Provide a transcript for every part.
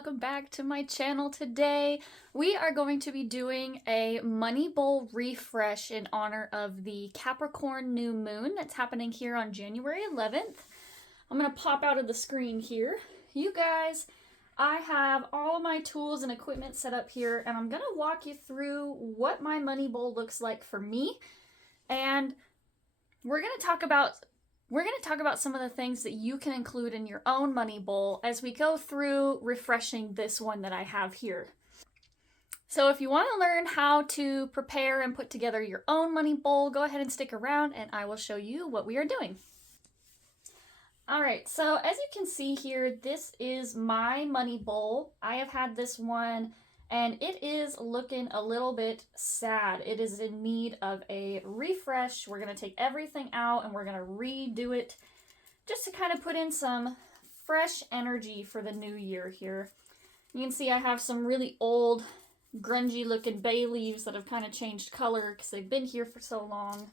welcome back to my channel. Today we are going to be doing a money bowl refresh in honor of the Capricorn new moon that's happening here on January 11th. I'm going to pop out of the screen here. You guys, I have all of my tools and equipment set up here, and I'm going to walk you through what my money bowl looks like for me, and we're going to talk about some of the things that you can include in your own money bowl as we go through refreshing this one that I have here. So if you want to learn how to prepare and put together your own money bowl, go ahead and stick around and I will show you what we are doing. Alright, so as you can see here, this is my money bowl. I have had this one and it is looking a little bit sad. It is in need of a refresh. We're going to take everything out and we're going to redo it just to kind of put in some fresh energy for the new year here. You can see I have some really old, grungy looking bay leaves that have kind of changed color because they've been here for so long.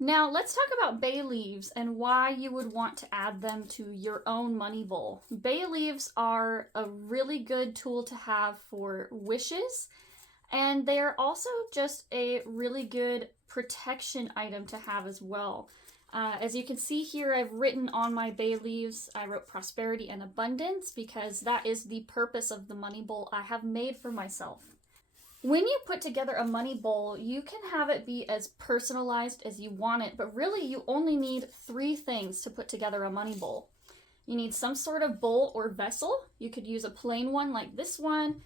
Now let's talk about bay leaves and why you would want to add them to your own money bowl. Bay leaves are a really good tool to have for wishes, and they are also just a really good protection item to have as well. As you can see here, I've written on my bay leaves, I wrote prosperity and abundance because that is the purpose of the money bowl I have made for myself. When you put together a money bowl, you can have it be as personalized as you want it, but really you only need 3 things to put together a money bowl. You need some sort of bowl or vessel. You could use a plain one like this one.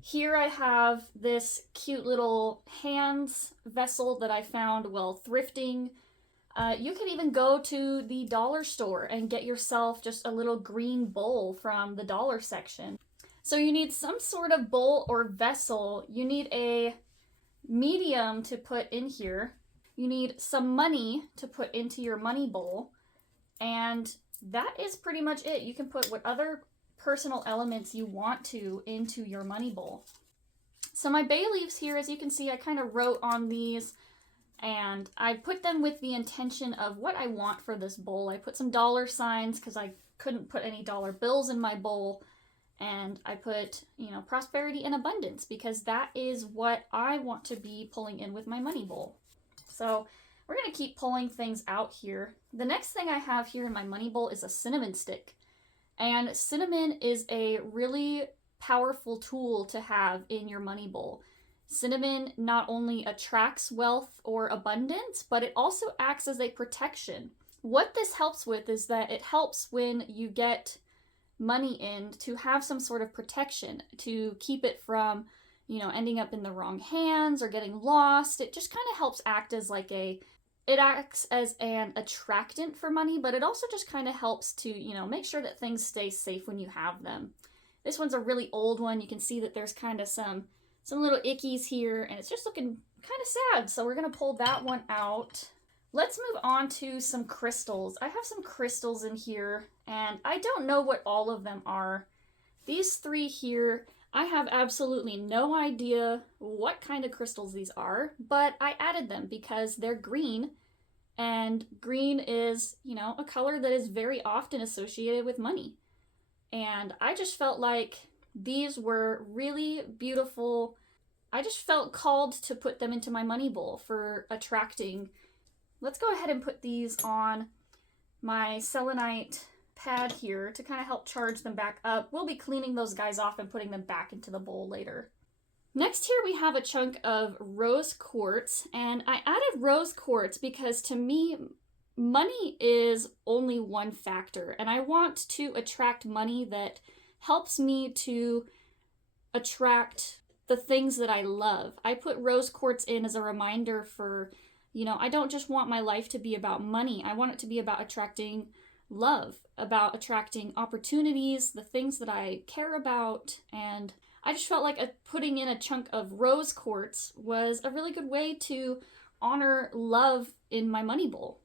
Here I have this cute little hands vessel that I found while thrifting. You could even go to the dollar store and get yourself just a little green bowl from the dollar section. So you need some sort of bowl or vessel. You need a medium to put in here. You need some money to put into your money bowl. And that is pretty much it. You can put what other personal elements you want to into your money bowl. So my bay leaves here, as you can see, I kind of wrote on these and I put them with the intention of what I want for this bowl. I put some dollar signs because I couldn't put any dollar bills in my bowl. And I put, prosperity and abundance because that is what I want to be pulling in with my money bowl. So we're going to keep pulling things out here. The next thing I have here in my money bowl is a cinnamon stick. And cinnamon is a really powerful tool to have in your money bowl. Cinnamon not only attracts wealth or abundance, but it also acts as a protection. What this helps with is that it helps when you get money in to have some sort of protection to keep it from, ending up in the wrong hands or getting lost. It just kind of helps act as it acts as an attractant for money, but it also just kind of helps to, make sure that things stay safe when you have them. This one's a really old one. You can see that there's kind of some little ickies here and it's just looking kind of sad. So we're going to pull that one out. Let's move on to some crystals. I have some crystals in here, and I don't know what all of them are. These 3 here, I have absolutely no idea what kind of crystals these are, but I added them because they're green, and green is, a color that is very often associated with money. And I just felt like these were really beautiful. I just felt called to put them into my money bowl for attracting. Let's go ahead and put these on my selenite pad here to kind of help charge them back up. We'll be cleaning those guys off and putting them back into the bowl later. Next here we have a chunk of rose quartz, and I added rose quartz because to me, money is only one factor, and I want to attract money that helps me to attract the things that I love. I put rose quartz in as a reminder for I don't just want my life to be about money. I want it to be about attracting love, about attracting opportunities, the things that I care about. And I just felt like putting in a chunk of rose quartz was a really good way to honor love in my money bowl.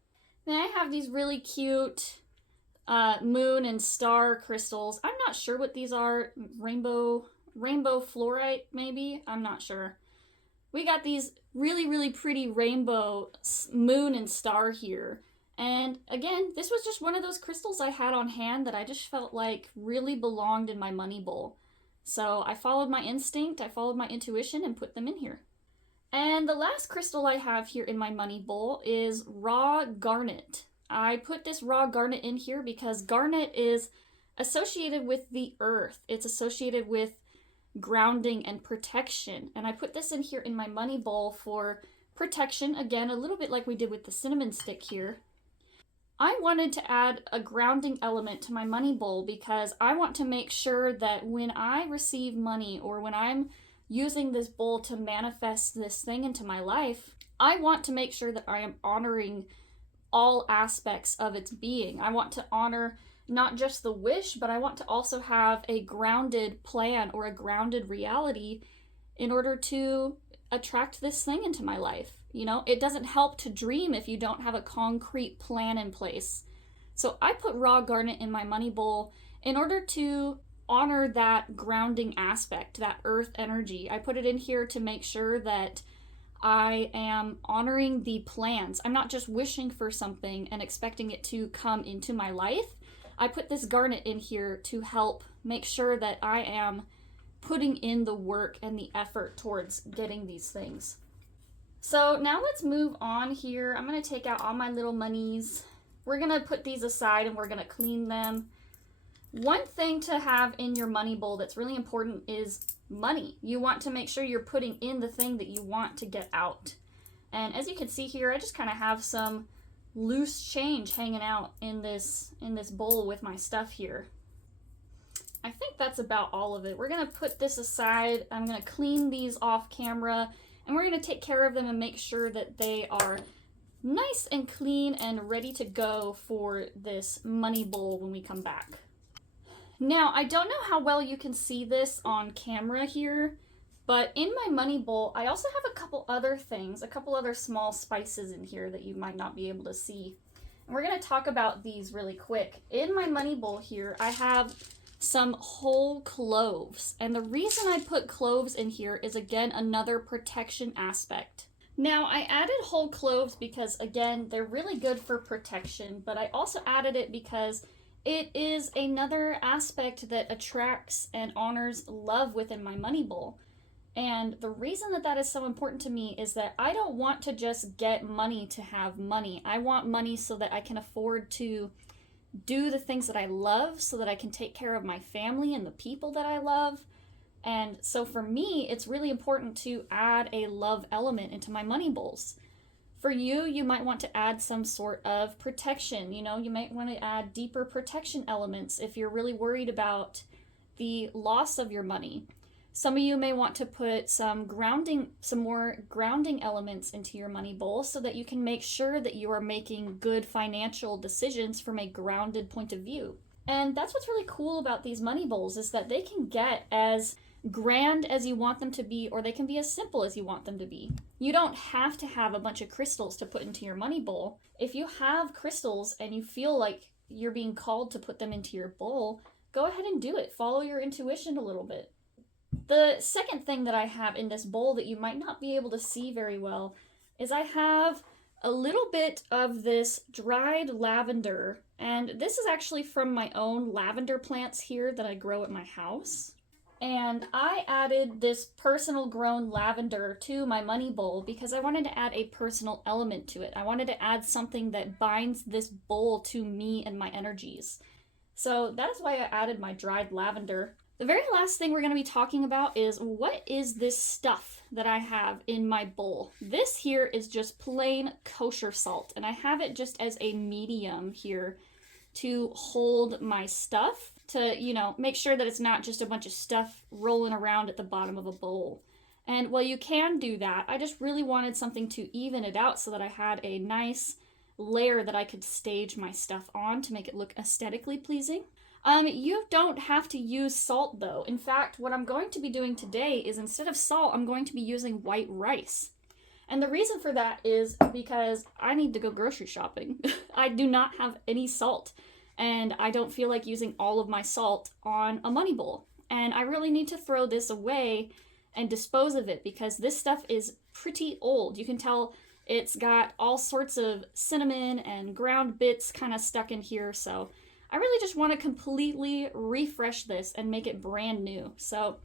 Then I have these really cute moon and star crystals. I'm not sure what these are. Rainbow fluorite, maybe? I'm not sure. We got these really, really pretty rainbow moon and star here. And again, this was just one of those crystals I had on hand that I just felt like really belonged in my money bowl. So I followed my instinct, I followed my intuition, and put them in here. And the last crystal I have here in my money bowl is raw garnet. I put this raw garnet in here because garnet is associated with the earth. It's associated with grounding and protection. And I put this in here in my money bowl for protection, again, a little bit like we did with the cinnamon stick here. I wanted to add a grounding element to my money bowl because I want to make sure that when I receive money or when I'm using this bowl to manifest this thing into my life, I want to make sure that I am honoring all aspects of its being. I want to honor not just the wish, but I want to also have a grounded plan or a grounded reality in order to attract this thing into my life. You know, it doesn't help to dream if you don't have a concrete plan in place. So I put raw garnet in my money bowl in order to honor that grounding aspect, that earth energy. I put it in here to make sure that I am honoring the plans. I'm not just wishing for something and expecting it to come into my life. I put this garnet in here to help make sure that I am putting in the work and the effort towards getting these things. So now let's move on here. I'm going to take out all my little monies. We're going to put these aside and we're going to clean them. One thing to have in your money bowl that's really important is money. You want to make sure you're putting in the thing that you want to get out. And as you can see here, I just kind of have some loose change hanging out in this bowl with my stuff here. I think that's about all of it. We're going to put this aside. I'm going to clean these off camera and we're going to take care of them and make sure that they are nice and clean and ready to go for this money bowl when we come back. Now, I don't know how well you can see this on camera here, but in my money bowl, I also have a couple other things, a couple other small spices in here that you might not be able to see. And we're going to talk about these really quick. In my money bowl here, I have some whole cloves. And the reason I put cloves in here is, again, another protection aspect. Now, I added whole cloves because, again, they're really good for protection, but I also added it because it is another aspect that attracts and honors love within my money bowl. And the reason that that is so important to me is that I don't want to just get money to have money. I want money so that I can afford to do the things that I love, so that I can take care of my family and the people that I love. And so for me, it's really important to add a love element into my money bowls. For you, you might want to add some sort of protection. You know, you might want to add deeper protection elements if you're really worried about the loss of your money. Some of you may want to put some more grounding elements into your money bowl so that you can make sure that you are making good financial decisions from a grounded point of view. And that's what's really cool about these money bowls, is that they can get as grand as you want them to be, or they can be as simple as you want them to be. You don't have to have a bunch of crystals to put into your money bowl. If you have crystals and you feel like you're being called to put them into your bowl, go ahead and do it. Follow your intuition a little bit. The second thing that I have in this bowl that you might not be able to see very well is I have a little bit of this dried lavender, and this is actually from my own lavender plants here that I grow at my house. And I added this personal grown lavender to my money bowl because I wanted to add a personal element to it. I wanted to add something that binds this bowl to me and my energies. So that is why I added my dried lavender. The very last thing we're going to be talking about is, what is this stuff that I have in my bowl? This here is just plain kosher salt, and I have it just as a medium here to hold my stuff, to, you know, make sure that it's not just a bunch of stuff rolling around at the bottom of a bowl. And while you can do that, I just really wanted something to even it out so that I had a nice layer that I could stage my stuff on to make it look aesthetically pleasing. You don't have to use salt though. In fact, what I'm going to be doing today is, instead of salt, I'm going to be using white rice. And the reason for that is because I need to go grocery shopping. I do not have any salt, and I don't feel like using all of my salt on a money bowl. And I really need to throw this away and dispose of it because this stuff is pretty old. You can tell it's got all sorts of cinnamon and ground bits kind of stuck in here, so I really just want to completely refresh this and make it brand new. So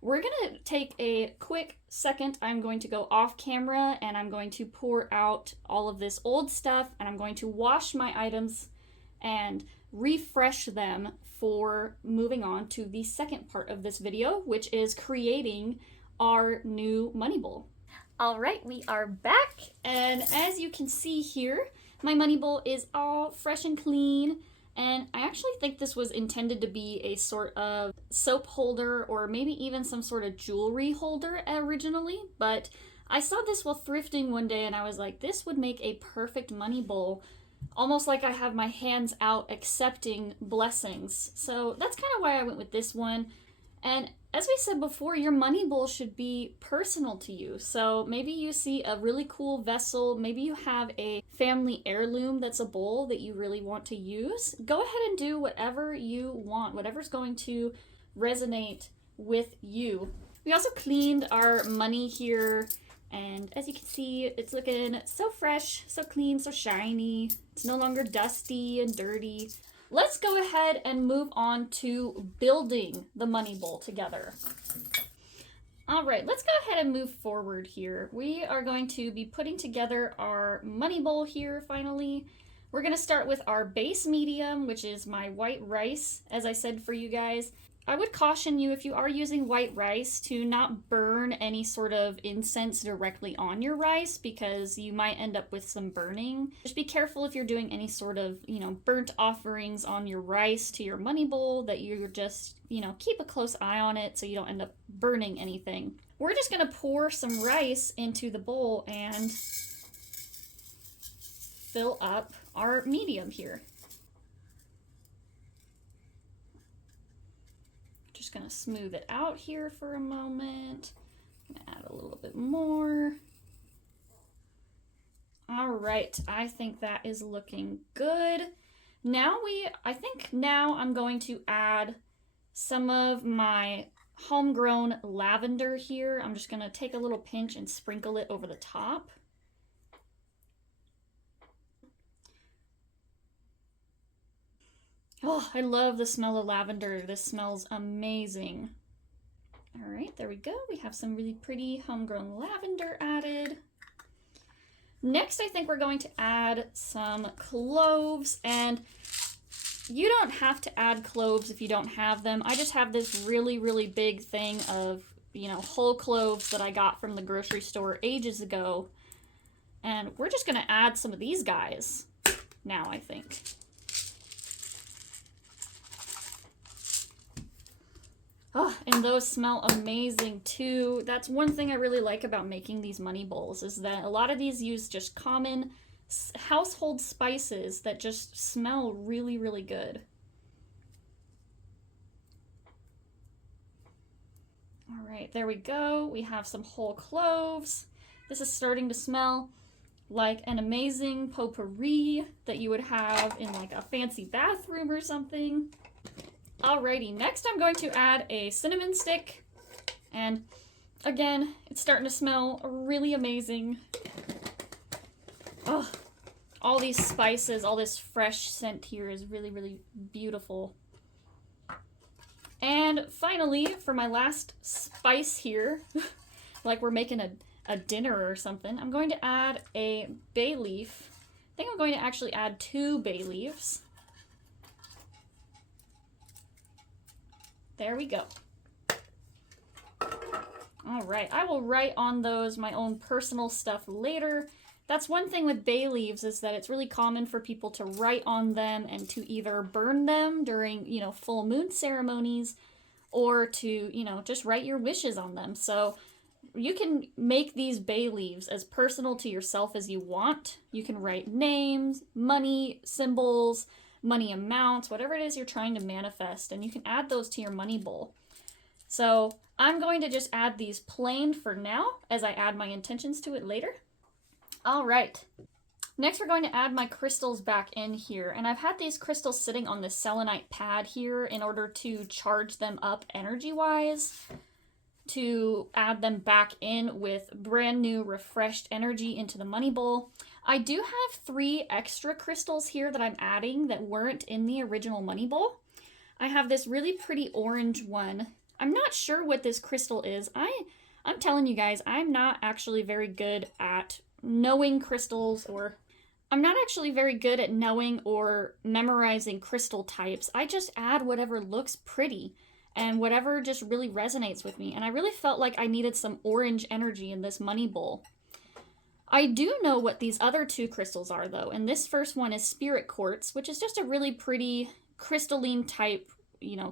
we're going to take a quick second. I'm going to go off camera and I'm going to pour out all of this old stuff, and I'm going to wash my items and refresh them for moving on to the second part of this video, which is creating our new money bowl. All right, we are back, and as you can see here, my money bowl is all fresh and clean. And I actually think this was intended to be a sort of soap holder or maybe even some sort of jewelry holder originally, but I saw this while thrifting one day and I was like, this would make a perfect money bowl, almost like I have my hands out accepting blessings. So that's kind of why I went with this one. And as we said before, your money bowl should be personal to you. So maybe you see a really cool vessel, maybe you have a family heirloom that's a bowl that you really want to use. Go ahead and do whatever you want, whatever's going to resonate with you. We also cleaned our money here, and as you can see, it's looking so fresh, so clean, so shiny. It's no longer dusty and dirty. Let's go ahead and move on to building the money bowl together. All right, let's go ahead and move forward here. We are going to be putting together our money bowl here finally. We're going to start with our base medium, which is my white rice, as I said for you guys. I would caution you, if you are using white rice, to not burn any sort of incense directly on your rice, because you might end up with some burning. Just be careful if you're doing any sort of, burnt offerings on your rice to your money bowl, that you're just, keep a close eye on it so you don't end up burning anything. We're just going to pour some rice into the bowl and fill up our medium here. Just gonna smooth it out here for a moment. Gonna add a little bit more. All right, I think that is looking good. I think now I'm going to add some of my homegrown lavender here. I'm just gonna take a little pinch and sprinkle it over the top. Oh, I love the smell of lavender. This smells amazing. All right, there we go. We have some really pretty homegrown lavender added. Next, I think we're going to add some cloves, and you don't have to add cloves if you don't have them. I just have this really, really big thing of, whole cloves that I got from the grocery store ages ago. And we're just gonna add some of these guys now, I think. Oh, and those smell amazing too. That's one thing I really like about making these money bowls, is that a lot of these use just common household spices that just smell really, really good. All right, there we go. We have some whole cloves. This is starting to smell like an amazing potpourri that you would have in like a fancy bathroom or something. Alrighty, next I'm going to add a cinnamon stick, and again, it's starting to smell really amazing. Oh, all these spices, all this fresh scent here is really, really beautiful. And finally, for my last spice here, like we're making a dinner or something, I'm going to add a bay leaf. I think I'm going to actually add 2 bay leaves. There we go. All right, I will write on those my own personal stuff later. That's one thing with bay leaves, is that it's really common for people to write on them and to either burn them during, full moon ceremonies, or to, just write your wishes on them. So you can make these bay leaves as personal to yourself as you want. You can write names, money, symbols, money amounts, whatever it is you're trying to manifest, and you can add those to your money bowl. So I'm going to just add these plain for now, as I add my intentions to it later. All right, next we're going to add my crystals back in here, and I've had these crystals sitting on this selenite pad here in order to charge them up energy-wise, to add them back in with brand new refreshed energy into the money bowl. I do have 3 extra crystals here that I'm adding that weren't in the original money bowl. I have this really pretty orange one. I'm not sure what this crystal is. I'm telling you guys, I'm not actually very good at knowing crystals, or I'm not actually very good at knowing or memorizing crystal types. I just add whatever looks pretty and whatever just really resonates with me. And I really felt like I needed some orange energy in this money bowl. I do know what these other 2 crystals are, though, and this first one is spirit quartz, which is just a really pretty crystalline type,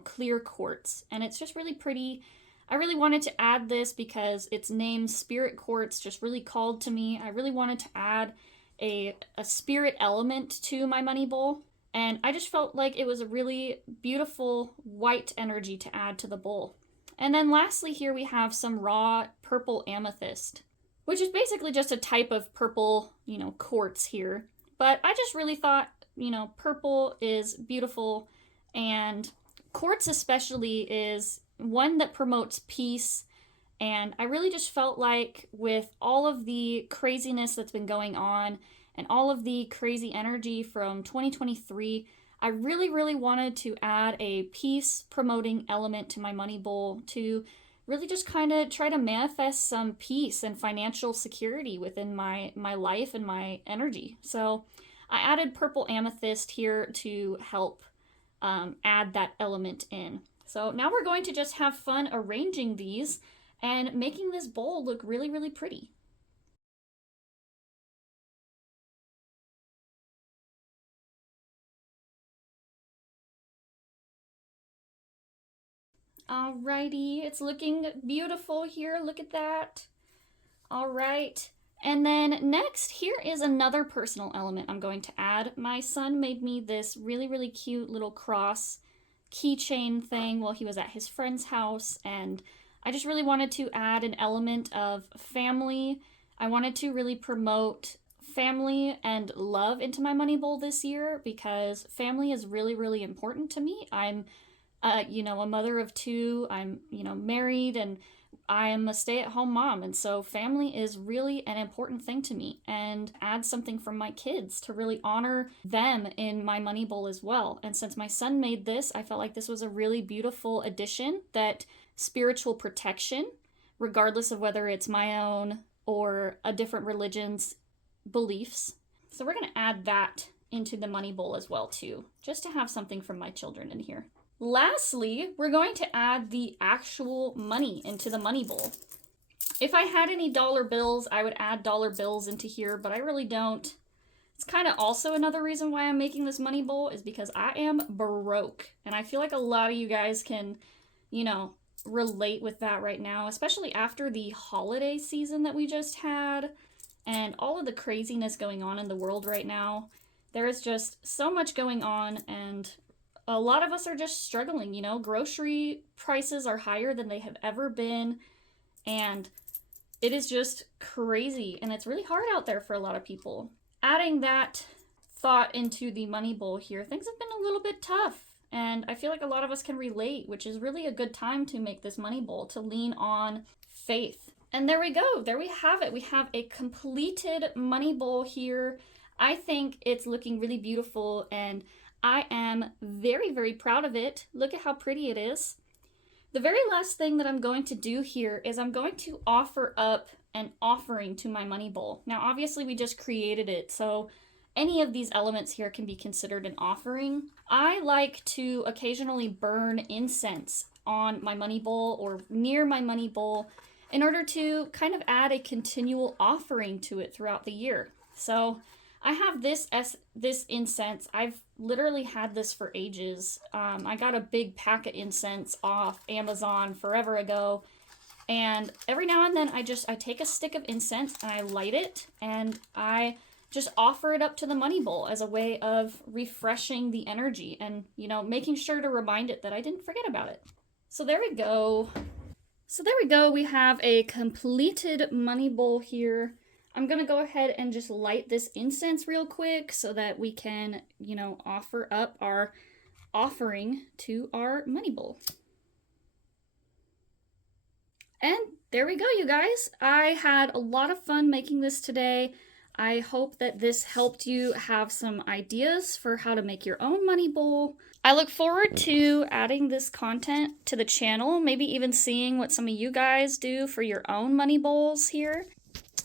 clear quartz, and it's just really pretty. I really wanted to add this because its name, spirit quartz, just really called to me. I really wanted to add a spirit element to my money bowl, and I just felt like it was a really beautiful white energy to add to the bowl. And then lastly here we have some raw purple amethyst, which is basically just a type of purple, quartz here. But I just really thought, purple is beautiful, and quartz especially is one that promotes peace. And I really just felt like with all of the craziness that's been going on and all of the crazy energy from 2023, I really, really wanted to add a peace promoting element to my money bowl to really just kind of try to manifest some peace and financial security within my life and my energy. So I added purple amethyst here to help add that element in. So now we're going to just have fun arranging these and making this bowl look really, really pretty. Alrighty, it's looking beautiful here. Look at that. All right. And then next, here is another personal element I'm going to add. My son made me this really, really cute little cross keychain thing while he was at his friend's house, and I just really wanted to add an element of family. I wanted to really promote family and love into my money bowl this year because family is really, really important to me. I'm a mother of 2. I'm, married, and I am a stay-at-home mom, and so family is really an important thing to me, and add something from my kids to really honor them in my money bowl as well. And since my son made this, I felt like this was a really beautiful addition, that spiritual protection, regardless of whether it's my own or a different religion's beliefs. So we're going to add that into the money bowl as well too, just to have something from my children in here. Lastly, we're going to add the actual money into the money bowl. If I had any dollar bills, I would add dollar bills into here, but I really don't. It's kind of also another reason why I'm making this money bowl is because I am broke. And I feel like a lot of you guys can, relate with that right now, especially after the holiday season that we just had and all of the craziness going on in the world right now. There is just so much going on, and a lot of us are just struggling, grocery prices are higher than they have ever been, and it is just crazy, and it's really hard out there for a lot of people. Adding that thought into the money bowl here, things have been a little bit tough, and I feel like a lot of us can relate, which is really a good time to make this money bowl, to lean on faith. And there we go, there we have it. We have a completed money bowl here. I think it's looking really beautiful, and I am very, very proud of it. Look at how pretty it is. The very last thing that I'm going to do here is I'm going to offer up an offering to my money bowl. Now, obviously, we just created it, so any of these elements here can be considered an offering. I like to occasionally burn incense on my money bowl or near my money bowl in order to kind of add a continual offering to it throughout the year. So I have this incense. I've literally had this for ages. I got a big pack of incense off Amazon forever ago. And every now and then I take a stick of incense and I light it, and I just offer it up to the money bowl as a way of refreshing the energy and, making sure to remind it that I didn't forget about it. So there we go. We have a completed money bowl here. I'm going to go ahead and just light this incense real quick so that we can, offer up our offering to our money bowl. And there we go, you guys. I had a lot of fun making this today. I hope that this helped you have some ideas for how to make your own money bowl. I look forward to adding this content to the channel, maybe even seeing what some of you guys do for your own money bowls here.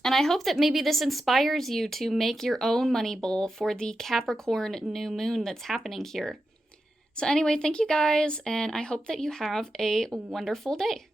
And I hope that maybe this inspires you to make your own money bowl for the Capricorn new moon that's happening here. So anyway, thank you guys, and I hope that you have a wonderful day.